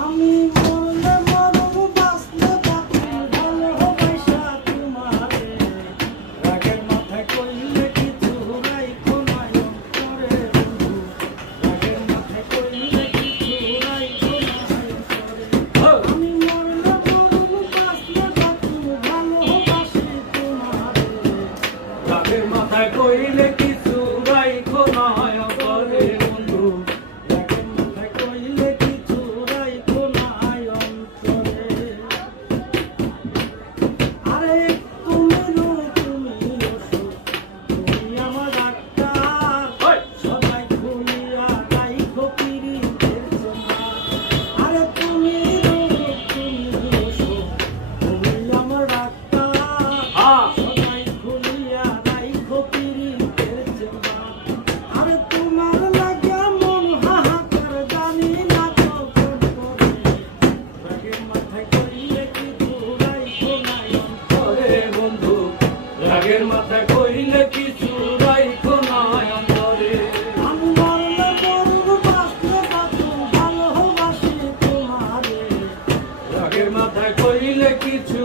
আমি মরলে মরব বাঁচলে বাঁচব ভালোবাসা তোমারে রাগের মাথায় কইলে কিছু রাইখো না অন্তরে বন্ধু রাগের মাথায় কইলে কিছু রাইখো না অন্তরে আমি মরলে মরব বাঁচলে বাঁচব ভালোবাসি তোমারে রাগের মাথায় কইলে কিছু রাইখো না অন্তরে বন্ধু রাগের মাথায় কইলে কিছু রাইখো না অন্তরে আরে তুমি ওষুধ তুমি আমার ডাক্তার ওই! সবাই খুলিয়া রাইখো পিরিতের জমা আরে তুমি ওষুধ তুমি আমার ডাক্তার সবাই খুলিয়া রাইখো পিরিতের জমা আরে তোমার লাগা মন হাহাকার জানি না কখন করে রাগের মাথায় কইলে কিছু রাইখো না অন্তরে ওরে বন্ধু রাগের মাথায় কইলে কিছু রাইখো না অন্তরে আমি মরলে মরব বাঁচলে বাঁচব ভালোবাসি তোমারে রাগের মাথায় কইলে কিছু